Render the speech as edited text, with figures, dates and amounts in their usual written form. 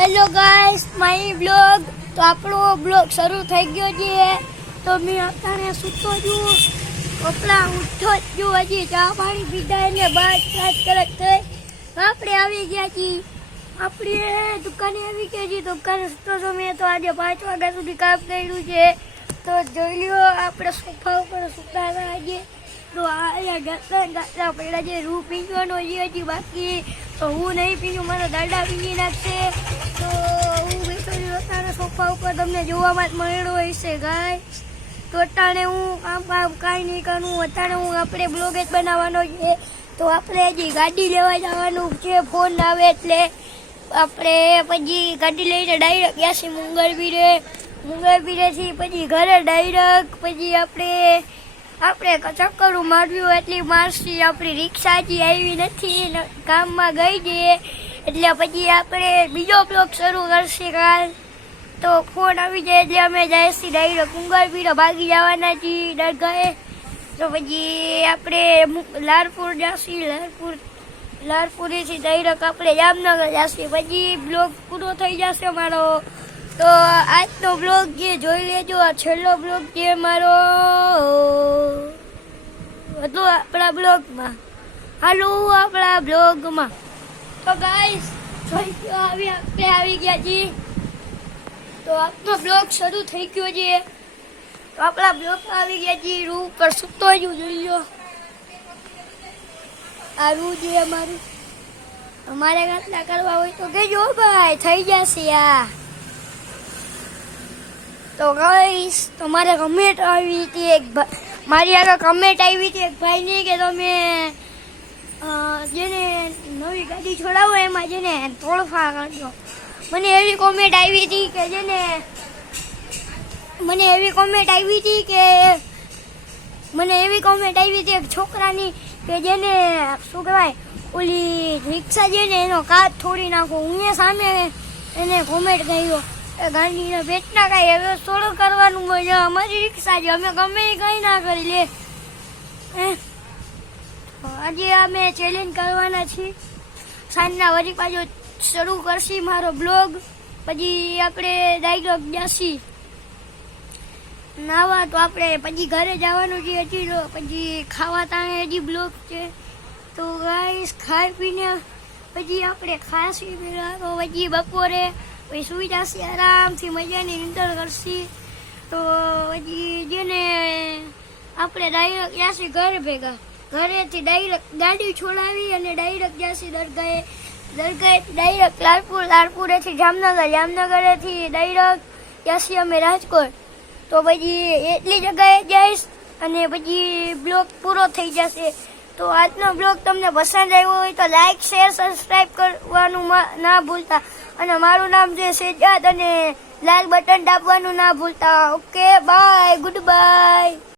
hello guys my blog તો આપણો blog શરૂ થઈ ગયો છે તો મેં અત્યારે સૂતો છું કપડા ઉઠો છું હજી ચા પાણી પીધા ને બાદ કલાક થઈ આપણે આવી ગયા છીએ આપણે દુકાને આવી ગયા છીએ દુકાને સૂતો છો મેં તો આજે 5 વાગ્યા સુધી કામ કર્યું છે તો જોઈ લો આપણે સોફા ઉપર સૂતા હતા આજે તો અહીંયા ગાતલા પડ્યા છે રૂ પીવાનો છે હજી બાકી તો હું નહીં પીવું મારા દાદા પીવી નાખશે તો હું બેઠો છું અત્યારે સોફા ઉપર તમને જોવામાં જ મળ્યો હશે ગાય તો અત્યારે હું કામ કાંઈ નહીં કરું અત્યારે હું આપણે બ્લોગ જ બનાવવાનો છે તો આપણે હજી ગાડી લેવા જવાનું છે ફોન આવે એટલે આપણે પછી ગાડી લઈને ડાયરેક્ટ ગયા છીએ મુંગળપીરેથી પછી ઘરે ડાયરેક્ટ પછી આપણે ચક્કરું માર્યું એટલી મારસી આપણી રિક્ષા હજી આવી નથી કામમાં ગઈ જઈએ એટલે પછી આપણે બીજો બ્લોગ શરૂ કરશે કાલ તો ફોન આવી જાય એટલે અમે જાય છીએ ડાયરેક્ટ મુંગળપીરે ભાગી જવાના છીએ દરગાહે તો પછી આપણે લાલપુર જઈએ લાલપુરેથી ડાયરેક્ટ આપણે જામનગર જઈએ પછી બ્લોગ પૂરો થઈ જશે મારો તો આજનો બ્લોગ જે જોઈ લેજો આ છેલ્લો બ્લોગ જે મારો હતો આપણા બ્લોગમાં હાલો આપણા બ્લોગમાં તો ગાઈસ આપણે આવી ગયા છીએ તો આજનો બ્લોગ શરૂ થઈ ગયો છે તો આપણા બ્લોગમાં આવી ગયા છીએ રૂ પર સૂતો જ જોઈ લો આ રૂ જે અમારે ગાતલા કરવા હોય તો કહેજો ભાઈ થઈ જશે આ તો ગાઈસ તમારે કમેન્ટ આવી હતી મારી આગળ કમેન્ટ આવી હતી એક ભાઈની કે તમે જેને નવી ગાડી છોડાવો એમાં જેને તોડફા કરજો મને એવી કોમેન્ટ આવી હતી કે એક છોકરાની કે જેને શું કહેવાય ઓલી રિક્ષા છે ને એનો કાચ થોડી નાખો હું સામે એને કોમેન્ટ કર્યો ગાંધીના પેટના કાંઈ હવે થોડું કરવાનું હોય અમારી રિક્ષા છે અમે ગમે એ કંઈ ના કરી લે આજે અમે ચેલેન્જ કરવાના છીએ સાંજના વળી પાછો શરૂ કરશી મારો બ્લોગ પછી આપણે ડાયરેક્ટ જાસી નાવા તો આપણે પછી ઘરે જવાનું છે હજી તો પછી ખાવા તાણે હજી બ્લોગ છે તો ગાઈસ ખાઈ પીને પછી આપણે ખાસી પેલા તો પછી બપોરે પછી સુઈ જશે આરામથી મજાની નીંદર કરશી તો પછી જેને આપણે ડાયરેક્ટ જશે ઘરે ભેગા ઘરેથી ડાયરેક્ટ ગાડી છોડાવી અને ડાયરેક્ટ જશે દરગાહે ડાયરેક્ટ લાલપુરેથી જામનગરેથી ડાયરેક્ટ જશે અમે રાજકોટ તો પછી એટલી જગ્યાએ જઈશ અને પછી બ્લોગ પૂરો થઈ જશે તો આજનો બ્લોગ તમને પસંદ આવ્યો હોય તો લાઈક શેર સબસ્ક્રાઈબ કરવાનું ના ભૂલતા અને મારું નામ છે સેજાદ અને લાલ બટન દાબવાનું ના ભૂલતા ઓકે બાય ગુડ બાય